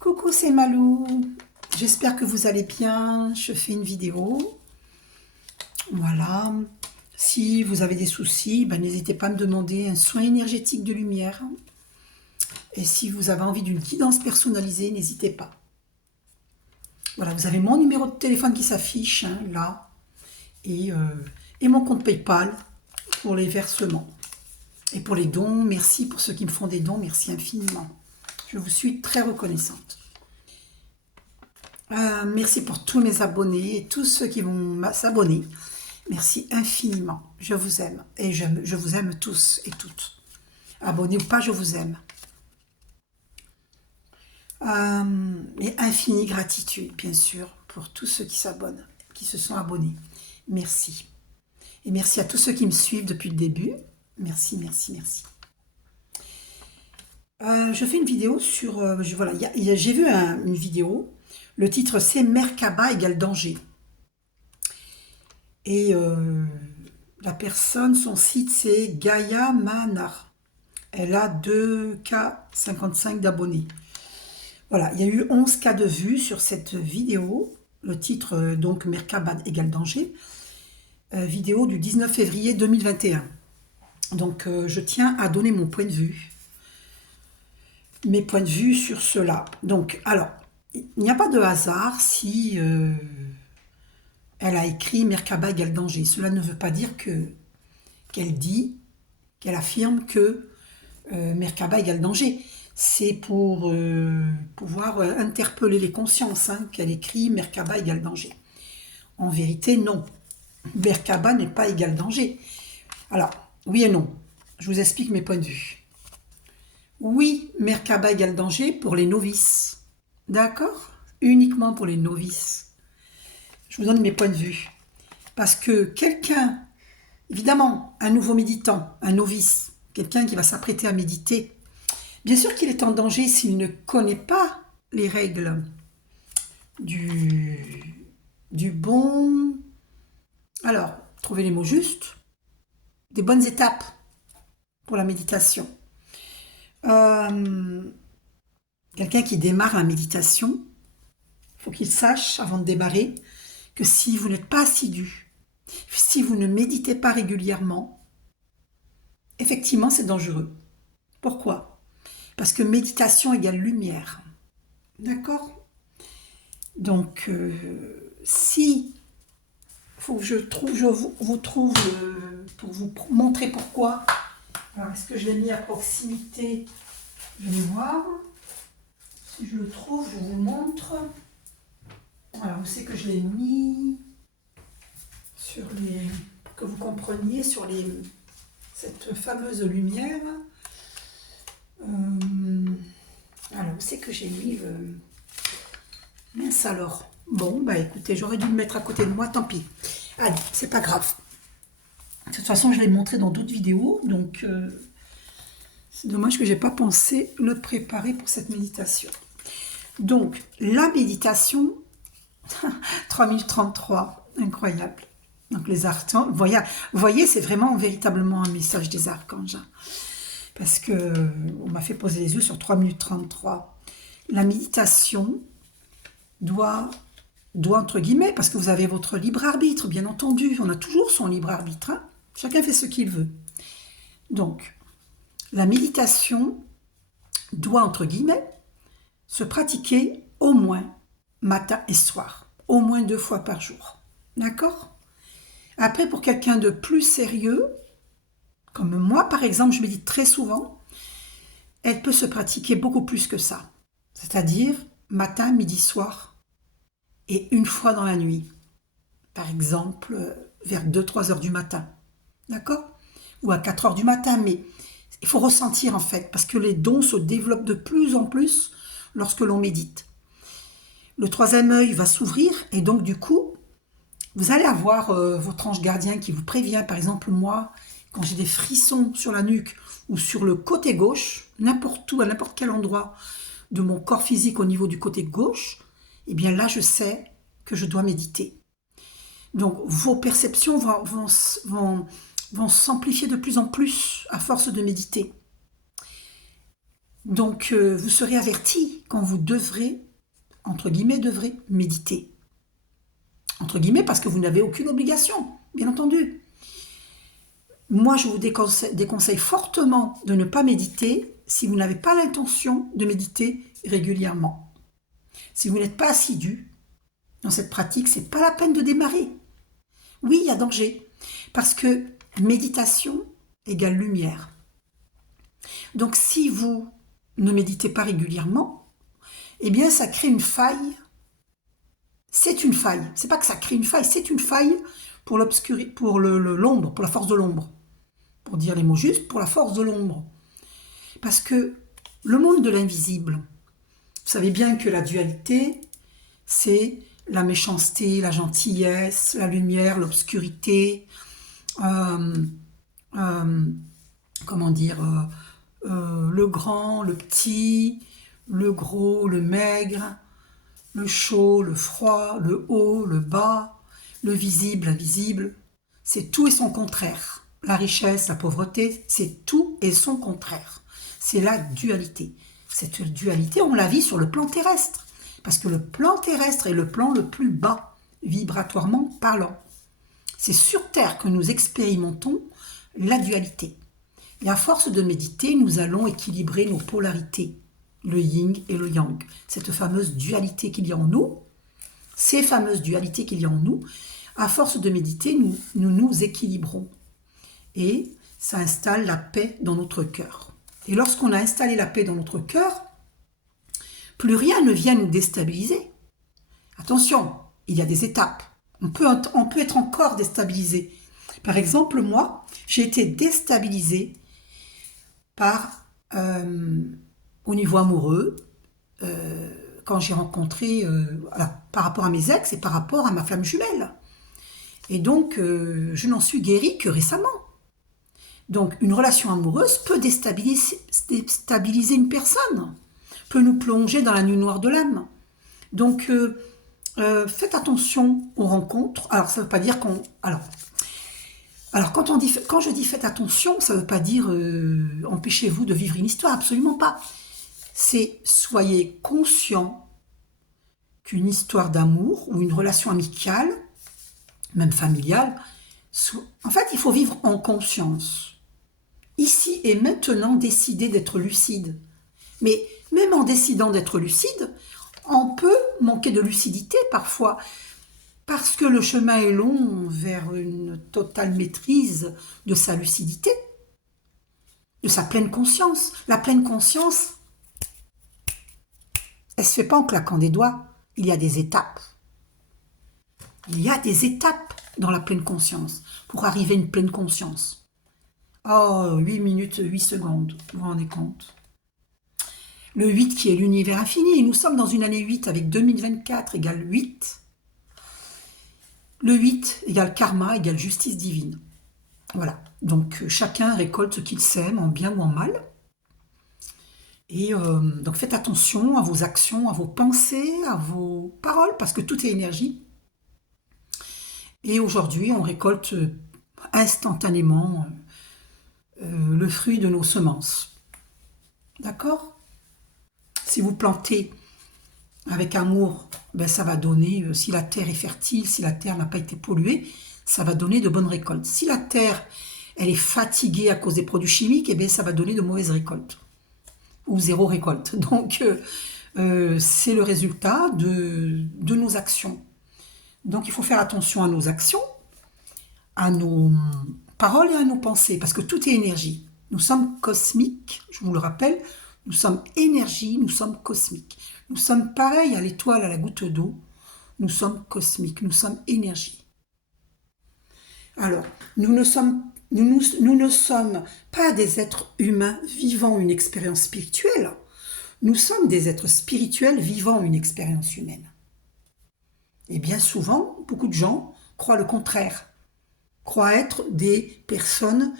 Coucou, c'est Malou. J'espère que vous allez bien. Je fais une vidéo. Voilà. Si vous avez des soucis, n'hésitez pas à me demander un soin énergétique de lumière. Et si vous avez envie d'une guidance personnalisée, n'hésitez pas. Voilà, vous avez mon numéro de téléphone qui s'affiche là. Et, et mon compte PayPal pour les versements. Et pour les dons, merci pour ceux qui me font des dons. Merci infiniment. Je vous suis très reconnaissante. Merci pour tous mes abonnés et tous ceux qui vont s'abonner. Merci infiniment. Je vous aime. Et je vous aime tous et toutes. Abonnés ou pas, je vous aime. Et infinie gratitude, bien sûr, pour tous ceux qui s'abonnent, qui se sont abonnés. Merci. Et merci à tous ceux qui me suivent depuis le début. Merci, merci, merci. Je fais une vidéo sur... voilà, j'ai vu une vidéo. Le titre, c'est Merkaba égale danger. Et la personne, son site, c'est Gaia Manar. Elle a 2K55 d'abonnés. Voilà, il y a eu 11K de vues sur cette vidéo. Le titre, donc, Merkaba égale danger. Vidéo du 19 février 2021. Donc, je tiens à donner mon point de vue. Mes points de vue sur cela. Donc, alors, il n'y a pas de hasard si elle a écrit Merkaba égale danger. Cela ne veut pas dire qu'elle dit, qu'elle affirme que Merkaba égale danger. C'est pour pouvoir interpeller les consciences qu'elle écrit Merkaba égale danger. En vérité, non. Merkaba n'est pas égal danger. Alors, oui et non. Je vous explique mes points de vue. Oui, Merkaba égale danger pour les novices. D'accord? Uniquement pour les novices. Je vous donne mes points de vue. Parce que quelqu'un, évidemment, un nouveau méditant, un novice, quelqu'un qui va s'apprêter à méditer, bien sûr qu'il est en danger s'il ne connaît pas les règles du bon... Alors, trouvez les mots justes, des bonnes étapes pour la méditation. Quelqu'un qui démarre la méditation, il faut qu'il sache, avant de démarrer, que si vous n'êtes pas assidu, si vous ne méditez pas régulièrement, effectivement, c'est dangereux. Pourquoi? Parce que méditation égale lumière. D'accord? Donc, si il faut que je vous trouve pour vous montrer pourquoi. Alors, est-ce que je l'ai mis à proximité? Je vais voir. Si je le trouve, je vous montre. Alors, où c'est que je l'ai mis? Sur les... Pour que vous compreniez, sur cette fameuse lumière. Alors, où c'est que j'ai mis le... Mince alors. Bon, écoutez, j'aurais dû le mettre à côté de moi, tant pis. Allez, c'est pas grave. De toute façon, je l'ai montré dans d'autres vidéos, donc c'est dommage que je n'ai pas pensé le préparer pour cette méditation. Donc, la méditation, 3033, incroyable. Donc, les archanges, vous voyez, c'est vraiment véritablement un message des archanges. Parce que on m'a fait poser les yeux sur 3 minutes 33. La méditation doit, entre guillemets, parce que vous avez votre libre arbitre, bien entendu, on a toujours son libre arbitre, chacun fait ce qu'il veut. Donc, la méditation doit, entre guillemets, se pratiquer au moins matin et soir, au moins 2 fois par jour. D'accord? Après, pour quelqu'un de plus sérieux, comme moi par exemple, je médite très souvent, elle peut se pratiquer beaucoup plus que ça. C'est-à-dire matin, midi, soir, et 1 fois dans la nuit. Par exemple, vers 2-3 heures du matin. D'accord? Ou à 4 heures du matin, mais il faut ressentir en fait, parce que les dons se développent de plus en plus lorsque l'on médite. Le 3e œil va s'ouvrir, et donc du coup, vous allez avoir votre ange gardien qui vous prévient. Par exemple, moi, quand j'ai des frissons sur la nuque ou sur le côté gauche, n'importe où, à n'importe quel endroit de mon corps physique au niveau du côté gauche, eh bien là, je sais que je dois méditer. Donc, vos perceptions vont s'amplifier de plus en plus à force de méditer. Donc, vous serez averti quand vous devrez, entre guillemets, devrez méditer. Entre guillemets, parce que vous n'avez aucune obligation, bien entendu. Moi, je vous déconseille fortement de ne pas méditer si vous n'avez pas l'intention de méditer régulièrement. Si vous n'êtes pas assidu dans cette pratique, c'est pas la peine de démarrer. Oui, il y a danger, parce que méditation égale lumière. Donc, si vous ne méditez pas régulièrement, eh bien, ça crée une faille. C'est une faille. C'est pas que ça crée une faille, c'est une faille pour l'ombre, pour la force de l'ombre. Pour dire les mots justes, pour la force de l'ombre. Parce que le monde de l'invisible, vous savez bien que la dualité, c'est la méchanceté, la gentillesse, la lumière, l'obscurité, comment dire, le grand, le petit, le gros, le maigre, le chaud, le froid, le haut, le bas, le visible, l'invisible. C'est tout et son contraire. La richesse, la pauvreté, c'est tout et son contraire. C'est la dualité. Cette dualité, on la vit sur le plan terrestre. Parce que le plan terrestre est le plan le plus bas, vibratoirement parlant. C'est sur Terre que nous expérimentons la dualité. Et à force de méditer, nous allons équilibrer nos polarités, le yin et le yang. Cette fameuse dualité qu'il y a en nous, ces fameuses dualités qu'il y a en nous, à force de méditer, nous équilibrons. Et ça installe la paix dans notre cœur. Et lorsqu'on a installé la paix dans notre cœur, plus rien ne vient nous déstabiliser. Attention, il y a des étapes. On peut être encore déstabilisé. Par exemple, moi, j'ai été déstabilisée au niveau amoureux, quand j'ai rencontré, par rapport à mes ex et par rapport à ma flamme jumelle. Et donc, je n'en suis guérie que récemment. Donc, une relation amoureuse peut déstabiliser une personne, peut nous plonger dans la nuit noire de l'âme. Donc, faites attention aux rencontres. Alors, ça ne veut pas dire qu'on... Alors quand je dis faites attention, ça ne veut pas dire empêchez-vous de vivre une histoire, absolument pas. C'est soyez conscient qu'une histoire d'amour ou une relation amicale, même familiale, en fait, il faut vivre en conscience. Ici et maintenant, décider d'être lucide. Mais même en décidant d'être lucide, on peut manquer de lucidité parfois, parce que le chemin est long vers une totale maîtrise de sa lucidité, de sa pleine conscience. La pleine conscience, elle ne se fait pas en claquant des doigts. Il y a des étapes. Il y a des étapes dans la pleine conscience pour arriver à une pleine conscience. Oh, 8 minutes, 8 secondes, vous vous rendez compte? Le 8 qui est l'univers infini, et nous sommes dans une année 8 avec 2024 égale 8. Le 8 égale karma égale justice divine. Voilà, donc chacun récolte ce qu'il sème, en bien ou en mal. Et donc faites attention à vos actions, à vos pensées, à vos paroles, parce que tout est énergie. Et aujourd'hui, on récolte instantanément le fruit de nos semences. D'accord? Si vous plantez avec amour, ben ça va donner, si la terre est fertile, si la terre n'a pas été polluée, ça va donner de bonnes récoltes. Si la terre, elle est fatiguée à cause des produits chimiques, eh bien ça va donner de mauvaises récoltes. Ou zéro récolte. Donc, c'est le résultat de nos actions. Donc, il faut faire attention à nos actions, à nos paroles et à nos pensées, parce que tout est énergie. Nous sommes cosmiques, je vous le rappelle, nous sommes énergie, nous sommes cosmiques. Nous sommes pareils à l'étoile, à la goutte d'eau, nous sommes cosmiques, nous sommes énergie. Alors, nous ne sommes pas des êtres humains vivant une expérience spirituelle, nous sommes des êtres spirituels vivant une expérience humaine. Et bien souvent, beaucoup de gens croient le contraire, croient être des personnes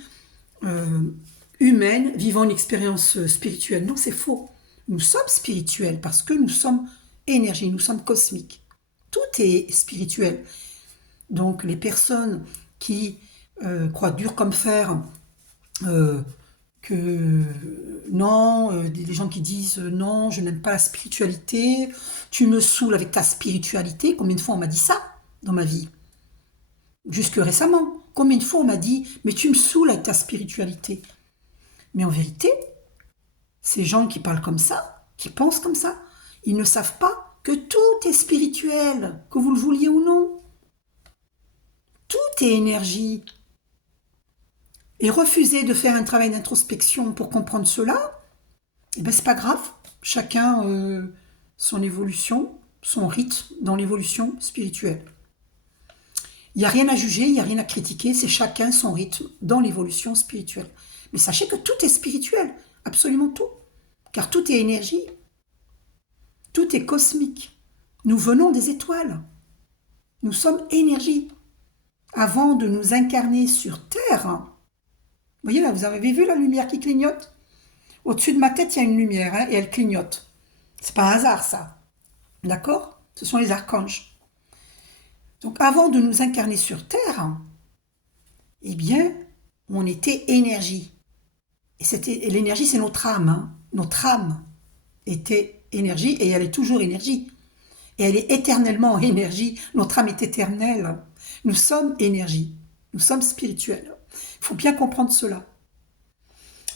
humaines vivant une expérience spirituelle. Non, c'est faux. Nous sommes spirituels parce que nous sommes énergie, nous sommes cosmiques. Tout est spirituel. Donc les personnes qui croient dur comme fer que non, des gens qui disent non, je n'aime pas la spiritualité, tu me saoules avec ta spiritualité. Combien de fois on m'a dit ça dans ma vie? Jusque récemment. Combien de fois on m'a dit mais tu me saoules avec ta spiritualité? Mais en vérité, ces gens qui parlent comme ça, qui pensent comme ça, ils ne savent pas que tout est spirituel, que vous le vouliez ou non. Tout est énergie. Et refuser de faire un travail d'introspection pour comprendre cela, eh ben c'est pas grave. Chacun son évolution, son rythme dans l'évolution spirituelle. Il n'y a rien à juger, il n'y a rien à critiquer, c'est chacun son rythme dans l'évolution spirituelle. Mais sachez que tout est spirituel, absolument tout. Car tout est énergie, tout est cosmique. Nous venons des étoiles. Nous sommes énergie. Avant de nous incarner sur Terre, vous voyez là, vous avez vu la lumière qui clignote? Au-dessus de ma tête, il y a une lumière et elle clignote. C'est pas un hasard ça. D'accord? Ce sont les archanges. Donc avant de nous incarner sur Terre, eh bien, on était énergie. Et l'énergie, c'est notre âme. Hein. Notre âme était énergie et elle est toujours énergie. Et elle est éternellement énergie. Notre âme est éternelle. Nous sommes énergie. Nous sommes spirituels. Il faut bien comprendre cela.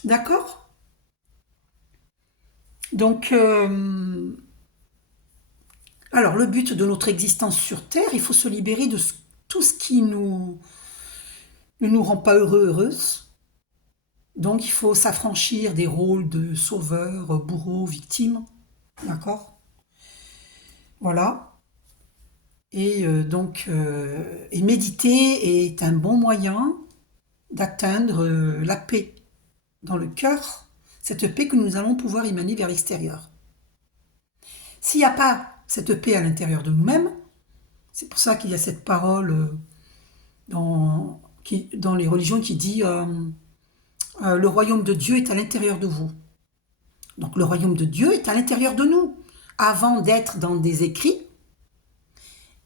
D'accord? Donc, alors, le but de notre existence sur Terre, il faut se libérer de tout ce qui ne nous rend pas heureux, heureuse. Donc, il faut s'affranchir des rôles de sauveur, bourreau, victime. D'accord? Voilà. Et et méditer est un bon moyen d'atteindre la paix dans le cœur, cette paix que nous allons pouvoir émaner vers l'extérieur. S'il n'y a pas cette paix à l'intérieur de nous-mêmes, c'est pour ça qu'il y a cette parole dans les religions qui dit le royaume de Dieu est à l'intérieur de vous. Donc le royaume de Dieu est à l'intérieur de nous. Avant d'être dans des écrits,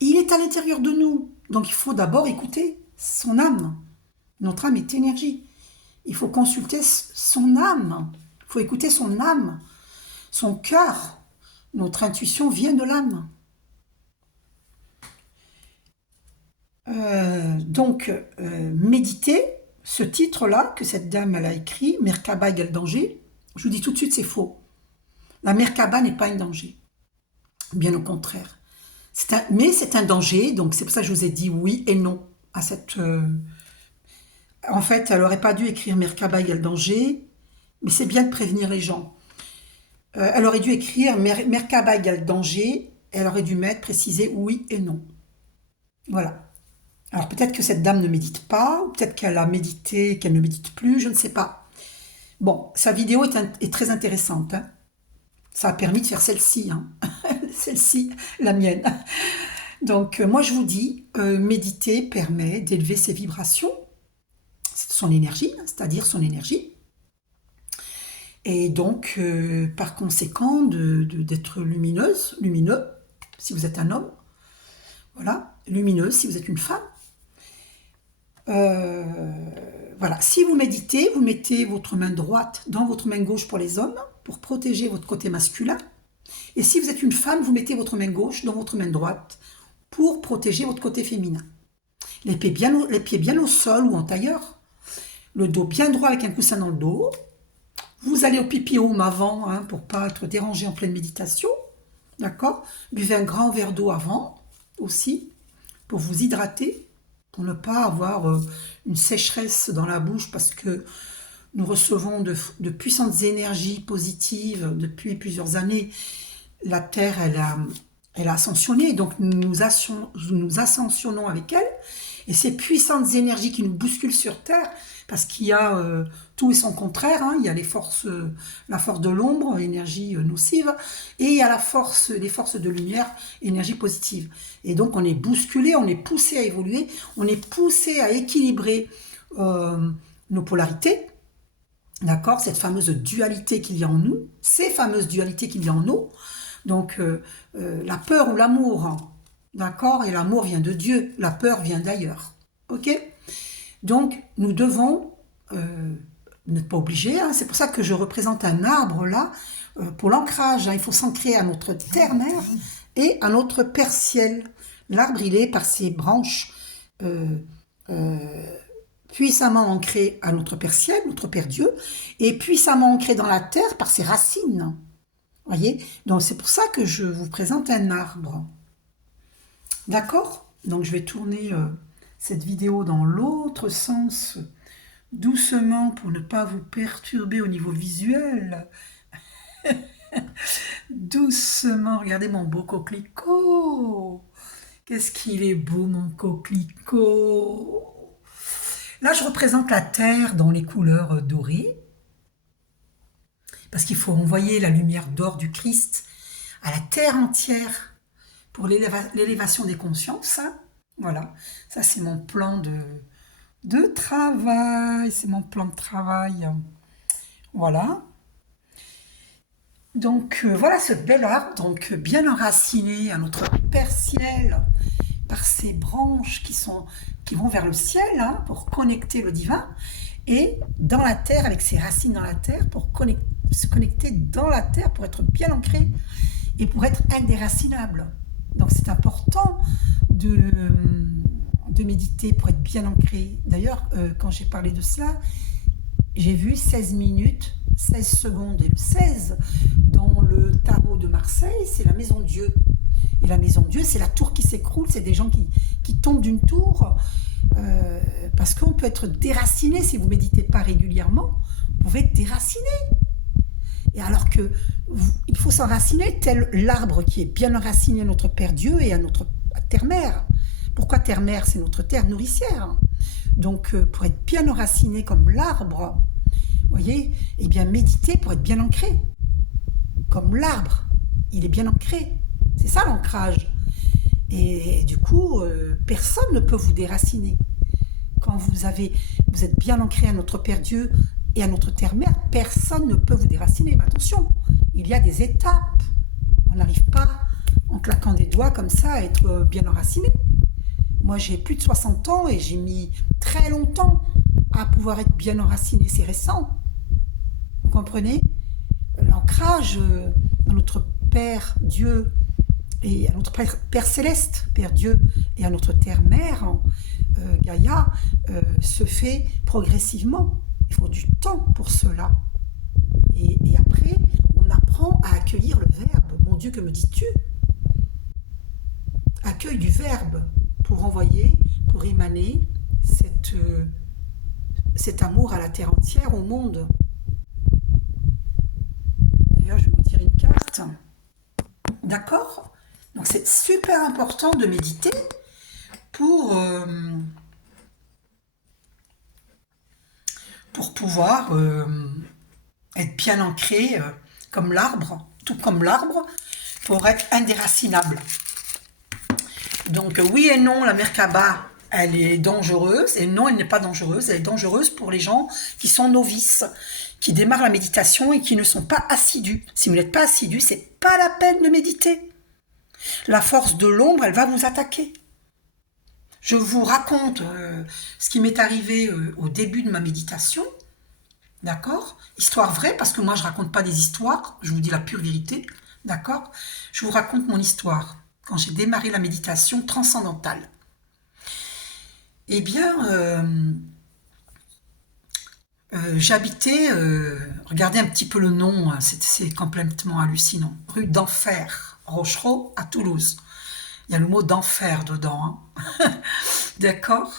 il est à l'intérieur de nous. Donc il faut d'abord écouter son âme. Notre âme est énergie. Il faut consulter son âme. Il faut écouter son âme, son cœur. Notre intuition vient de l'âme. Méditer, ce titre-là que cette dame elle a écrit, Merkaba égale danger, je vous dis tout de suite c'est faux. La Merkaba n'est pas un danger. Bien au contraire. Mais c'est un danger, donc c'est pour ça que je vous ai dit oui et non à cette... En fait, elle n'aurait pas dû écrire Merkaba égale danger, mais c'est bien de prévenir les gens. Elle aurait dû écrire Merkaba égale danger, elle aurait dû préciser oui et non. Voilà. Alors peut-être que cette dame ne médite pas, ou peut-être qu'elle a médité, qu'elle ne médite plus, je ne sais pas. Bon, sa vidéo est très intéressante. Hein. Ça a permis de faire celle-ci, hein. Celle-ci, la mienne. Donc moi je vous dis, méditer permet d'élever ses vibrations, son énergie, c'est-à-dire son énergie. Et donc, par conséquent, d'être lumineux, si vous êtes un homme, voilà, lumineuse si vous êtes une femme. Voilà, si vous méditez, vous mettez votre main droite dans votre main gauche pour les hommes, pour protéger votre côté masculin. Et si vous êtes une femme, vous mettez votre main gauche dans votre main droite pour protéger votre côté féminin. Les pieds bien au sol ou en tailleur, le dos bien droit avec un coussin dans le dos. Vous allez au pipi home avant, hein, pour ne pas être dérangé en pleine méditation. D'accord? Buvez un grand verre d'eau avant aussi, pour vous hydrater, pour ne pas avoir une sécheresse dans la bouche, parce que nous recevons de puissantes énergies positives depuis plusieurs années. La Terre, elle a ascensionné, donc nous ascensionnons avec elle. Et ces puissantes énergies qui nous bousculent sur Terre, parce qu'il y a tout et son contraire, hein, il y a la force de l'ombre, énergie nocive, et il y a les forces de lumière, énergie positive. Et donc on est bousculé, on est poussé à évoluer, on est poussé à équilibrer nos polarités, d'accord, cette fameuse dualité qu'il y a en nous, ces fameuses dualités qu'il y a en nous, donc la peur ou l'amour, hein, d'accord, et l'amour vient de Dieu, la peur vient d'ailleurs, ok. Donc nous devons Vous n'êtes pas obligé, hein. C'est pour ça que je représente un arbre là, pour l'ancrage, hein. Il faut s'ancrer à notre terre-mère et à notre père ciel. L'arbre, il est par ses branches euh, euh, puissamment ancré à notre père ciel, notre père Dieu, et puissamment ancré dans la terre par ses racines. Voyez? Donc c'est pour ça que je vous présente un arbre. D'accord? Donc je vais tourner cette vidéo dans l'autre sens, doucement, pour ne pas vous perturber au niveau visuel. Doucement, regardez mon beau coquelicot. Qu'est-ce qu'il est beau, mon coquelicot. Là, je représente la terre dans les couleurs dorées, parce qu'il faut envoyer la lumière d'or du Christ à la terre entière pour l'élévation des consciences. Hein. Voilà, ça c'est mon plan de travail, c'est mon plan de travail. Voilà. Donc voilà ce bel arbre, donc bien enraciné à notre Père Ciel, par ses branches qui vont vers le ciel, hein, pour connecter le divin, et dans la terre, avec ses racines dans la terre, pour se connecter dans la terre, pour être bien ancré et pour être indéracinable. Donc c'est important de méditer pour être bien ancré. D'ailleurs, quand j'ai parlé de cela, j'ai vu 16 minutes, 16 secondes, et le 16 dans le tarot de Marseille, c'est la maison de Dieu. Et la maison de Dieu, c'est la tour qui s'écroule, c'est des gens qui tombent d'une tour, parce qu'on peut être déraciné si vous ne méditez pas régulièrement, vous pouvez être déraciné. Et alors que il faut s'enraciner, tel l'arbre qui est bien enraciné à notre Père Dieu et à notre terre-mère. Pourquoi terre-mère? C'est notre terre nourricière. Donc pour être bien enraciné comme l'arbre, vous voyez, et bien méditer pour être bien ancré. Comme l'arbre, il est bien ancré. C'est ça l'ancrage. Et du coup, personne ne peut vous déraciner. Quand vous êtes bien ancré à notre Père Dieu et à notre terre-mère, personne ne peut vous déraciner. Mais attention, il y a des étapes. On n'arrive pas en claquant des doigts comme ça à être bien enraciné. Moi, j'ai plus de 60 ans et j'ai mis très longtemps à pouvoir être bien enraciné. C'est récent. Vous comprenez? L'ancrage dans notre Père Dieu et à notre Père Céleste, Père Dieu, et à notre Terre-Mère, Gaïa, se fait progressivement. Il faut du temps pour cela. Et après, on apprend à accueillir le Verbe. Mon Dieu, que me dis-tu? Accueil du Verbe pour envoyer, pour émaner cet amour à la terre entière, au monde. D'ailleurs, je vais vous tirer une carte. D'accord? Donc c'est super important de méditer pour pouvoir être bien ancré comme l'arbre, tout comme l'arbre, pour être indéracinable. Donc oui et non, la Merkaba, elle est dangereuse, et non, elle n'est pas dangereuse, elle est dangereuse pour les gens qui sont novices, qui démarrent la méditation et qui ne sont pas assidus. Si vous n'êtes pas assidu, c'est pas la peine de méditer. La force de l'ombre, elle va vous attaquer. Je vous raconte ce qui m'est arrivé au début de ma méditation, d'accord? Histoire vraie, parce que moi je raconte pas des histoires, je vous dis la pure vérité, d'accord? Je vous raconte mon histoire, quand j'ai démarré la méditation transcendantale. Eh bien, j'habitais, regardez un petit peu le nom, c'est complètement hallucinant, rue d'Enfer, Rochereau, à Toulouse. Il y a le mot d'enfer dedans, hein. D'accord?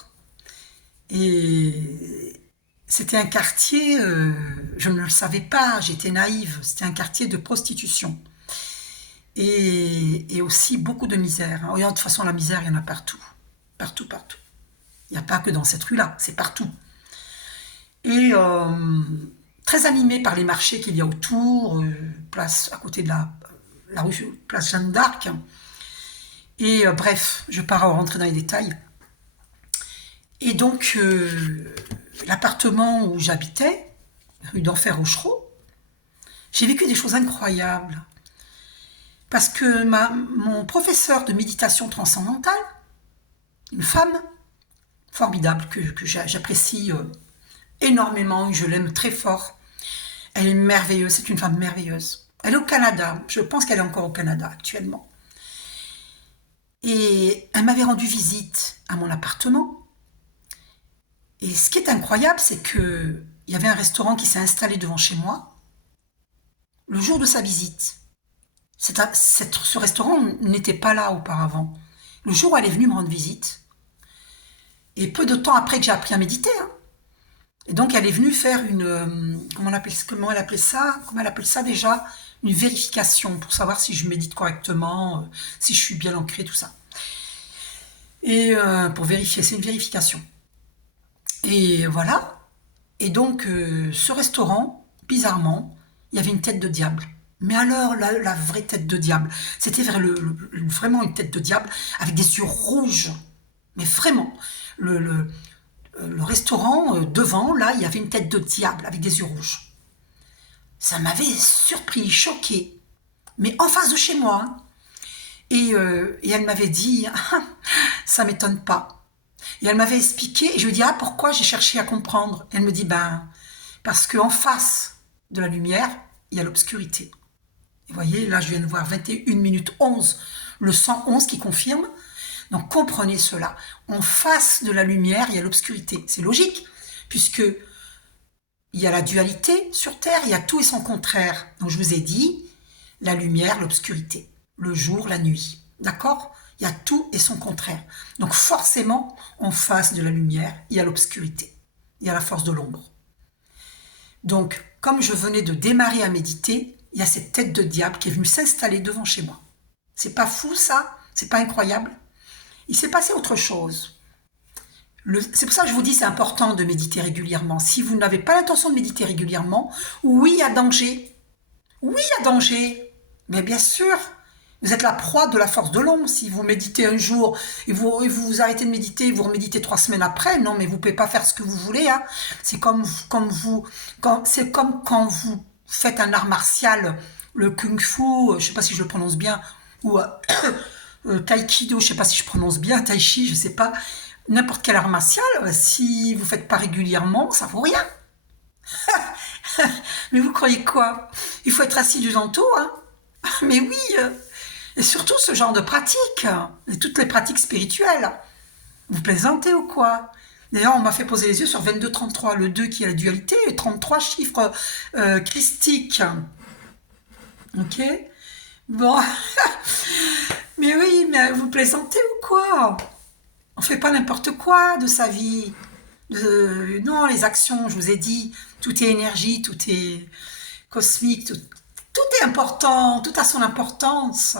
Et c'était un quartier, je ne le savais pas, j'étais naïve, c'était un quartier de prostitution. Et aussi beaucoup de misère. De toute façon, la misère, il y en a partout. Partout, partout. Il n'y a pas que dans cette rue-là, c'est partout. Et très animé par les marchés qu'il y a autour, place à côté de la rue, place Jeanne d'Arc. Et bref, je ne vais pas rentrer dans les détails. Et donc, l'appartement où j'habitais, rue d'Enfer Rochereau, j'ai vécu des choses incroyables. Parce que mon professeur de méditation transcendantale, une femme formidable que j'apprécie énormément, je l'aime très fort. Elle est merveilleuse, c'est une femme merveilleuse. Elle est au Canada, je pense qu'elle est encore au Canada actuellement. Et elle m'avait rendu visite à mon appartement. Et ce qui est incroyable, c'est que il y avait un restaurant qui s'est installé devant chez moi le jour de sa visite. Ce restaurant n'était pas là auparavant. Le jour où elle est venue me rendre visite, et peu de temps après que j'ai appris à méditer, hein. Et donc elle est venue faire une, comment elle appelle ça déjà, une vérification pour savoir si je médite correctement, si je suis bien ancrée, tout ça. Et pour vérifier, c'est une vérification. Et voilà. Et donc ce restaurant, bizarrement, il y avait une tête de diable. Mais alors, la vraie tête de diable, c'était vraiment une tête de diable avec des yeux rouges. Mais vraiment, le, le, le restaurant, devant, là, il y avait une tête de diable avec des yeux rouges. Ça m'avait surpris, choqué. Mais en face de chez moi, hein. Et elle m'avait dit, ah, ça m'étonne pas. Et elle m'avait expliqué, et je lui ai dit, ah, pourquoi j'ai cherché à comprendre. Et elle me dit, ben, parce qu'en face de la lumière, il y a l'obscurité. Et vous voyez, là, je viens de voir 21 minutes 11, le 111 qui confirme. Donc, comprenez cela. En face de la lumière, il y a l'obscurité. C'est logique, puisque il y a la dualité sur Terre, il y a tout et son contraire. Donc, je vous ai dit, la lumière, l'obscurité. Le jour, la nuit. D'accord? Il y a tout et son contraire. Donc, forcément, en face de la lumière, il y a l'obscurité. Il y a la force de l'ombre. Donc, comme je venais de démarrer à méditer, il y a cette tête de diable qui est venue s'installer devant chez moi. C'est pas fou, ça? C'est pas incroyable? Il s'est passé autre chose. C'est pour ça que je vous dis c'est important de méditer régulièrement. Si vous n'avez pas l'intention de méditer régulièrement, oui, il y a danger. Oui, il y a danger. Mais bien sûr, vous êtes la proie de la force de l'ombre. Si vous méditez un jour et vous arrêtez de méditer, vous reméditez 3 semaines après, non, mais vous ne pouvez pas faire ce que vous voulez. Hein. C'est comme quand vous faites un art martial, le kung-fu, je ne sais pas si je le prononce bien, ou taïkido, je ne sais pas si je prononce bien, tai chi, je ne sais pas. N'importe quel art martial, si vous ne faites pas régulièrement, ça vaut rien. Mais vous croyez quoi? Il faut être assidu dans tout, hein? Mais oui, et surtout ce genre de pratique, et toutes les pratiques spirituelles. Vous plaisantez ou quoi? D'ailleurs, on m'a fait poser les yeux sur 22-33, le 2 qui est la dualité, et 33 chiffres christiques. Ok? Bon. Mais oui, mais vous plaisantez ou quoi? On fait pas n'importe quoi de sa vie. Non, les actions, je vous ai dit, tout est énergie, tout est cosmique, tout est important, tout a son importance.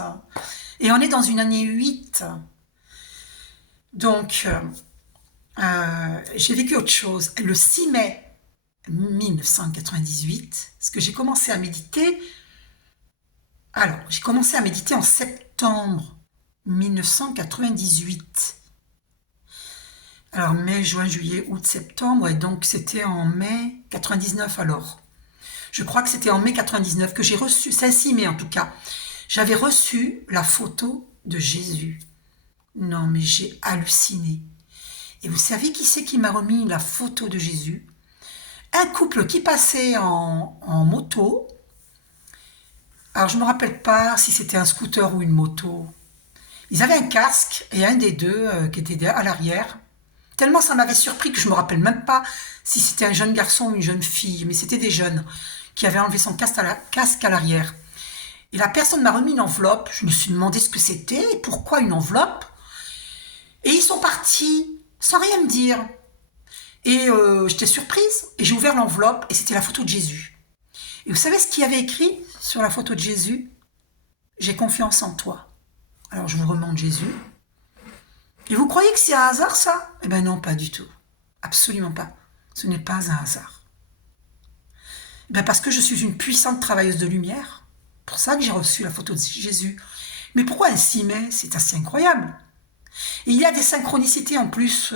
Et on est dans une année 8. Donc, j'ai vécu autre chose. Le 6 mai 1998, parce que j'ai commencé à méditer. Alors, j'ai commencé à méditer en septembre 1998. Alors, mai, juin, juillet, août, septembre, et donc c'était en mai 99 alors. Je crois que c'était en mai 99 que j'ai reçu, c'est 6 mai en tout cas, j'avais reçu la photo de Jésus. Non, mais j'ai halluciné. Et vous savez qui c'est qui m'a remis la photo de Jésus? Un couple qui passait en moto. Alors, je ne me rappelle pas si c'était un scooter ou une moto. Ils avaient un casque et un des deux qui était à l'arrière. Tellement ça m'avait surpris que je me rappelle même pas si c'était un jeune garçon ou une jeune fille, mais c'était des jeunes qui avaient enlevé son casque à l'arrière. Et la personne m'a remis une enveloppe. Je me suis demandé ce que c'était et pourquoi une enveloppe. Et ils sont partis sans rien me dire. Et j'étais surprise et j'ai ouvert l'enveloppe et c'était la photo de Jésus. Et vous savez ce qu'il y avait écrit sur la photo de Jésus? J'ai confiance en toi. Alors je vous remonte Jésus. Et vous croyez que c'est un hasard, ça? Eh bien non, pas du tout. Absolument pas. Ce n'est pas un hasard. Ben parce que je suis une puissante travailleuse de lumière. Pour ça que j'ai reçu la photo de Jésus. Mais pourquoi un 6 mai? C'est assez incroyable. Et il y a des synchronicités en plus.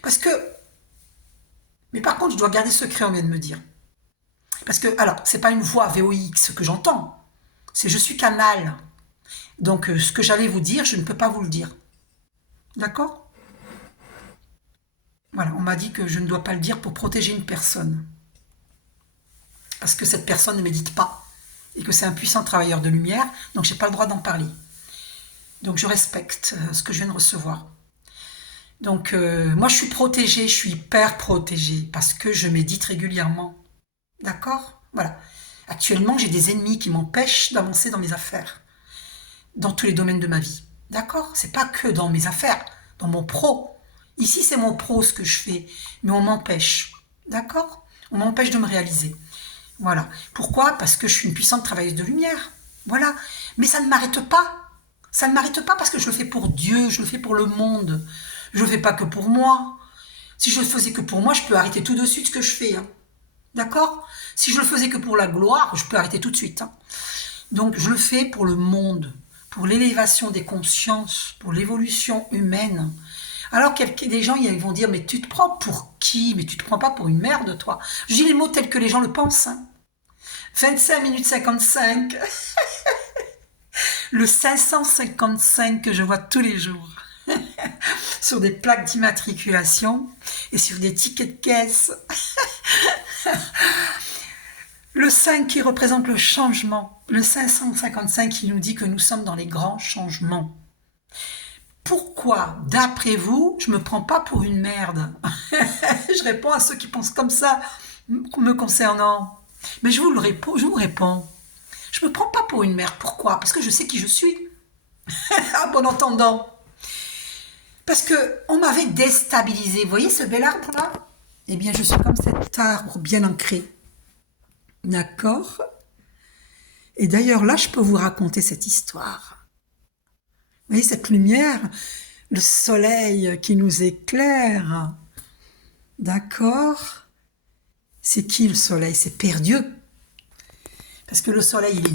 Parce que... Mais par contre, je dois garder secret, on vient de me dire. Parce que, alors, c'est pas une voix VOX que j'entends. C'est je suis canal. Donc, ce que j'allais vous dire, je ne peux pas vous le dire. D'accord? Voilà, on m'a dit que je ne dois pas le dire pour protéger une personne. Parce que cette personne ne médite pas. Et que c'est un puissant travailleur de lumière, donc j'ai pas le droit d'en parler. Donc je respecte ce que je viens de recevoir. Donc moi je suis protégée, je suis hyper protégée, parce que je médite régulièrement. D'accord? Voilà. Actuellement, j'ai des ennemis qui m'empêchent d'avancer dans mes affaires, dans tous les domaines de ma vie. D'accord? C'est pas que dans mes affaires, dans mon pro. Ici, c'est mon pro ce que je fais, mais on m'empêche. D'accord? On m'empêche de me réaliser. Voilà. Pourquoi? Parce que je suis une puissante travailleuse de lumière. Voilà. Mais ça ne m'arrête pas. Ça ne m'arrête pas parce que je le fais pour Dieu, je le fais pour le monde. Je le fais pas que pour moi. Si je le faisais que pour moi, je peux arrêter tout de suite ce que je fais. Hein. D'accord? Si je le faisais que pour la gloire, je peux arrêter tout de suite. Hein. Donc je le fais pour le monde, pour l'élévation des consciences, pour l'évolution humaine. Alors des gens ils vont dire, mais tu te prends pour qui? Mais tu te prends pas pour une merde, toi. Je dis les mots tels que les gens le pensent. Hein. 25 minutes 55. Le 555 que je vois tous les jours. Sur des plaques d'immatriculation et sur des tickets de caisse. Le 5 qui représente le changement. Le 555 qui nous dit que nous sommes dans les grands changements. Pourquoi, d'après vous, je me prends pas pour une merde? Je réponds à ceux qui pensent comme ça me concernant. Mais je vous réponds. Je me prends pas pour une merde. Pourquoi? Parce que je sais qui je suis. À bon entendant. Parce que on m'avait déstabilisé. Vous voyez ce bel arbre-là? Eh bien, je suis comme cet arbre bien ancré. D'accord? Et d'ailleurs, là, je peux vous raconter cette histoire. Vous voyez cette lumière? Le soleil qui nous éclaire. D'accord? C'est qui le soleil? C'est Père Dieu. Parce que le soleil, il est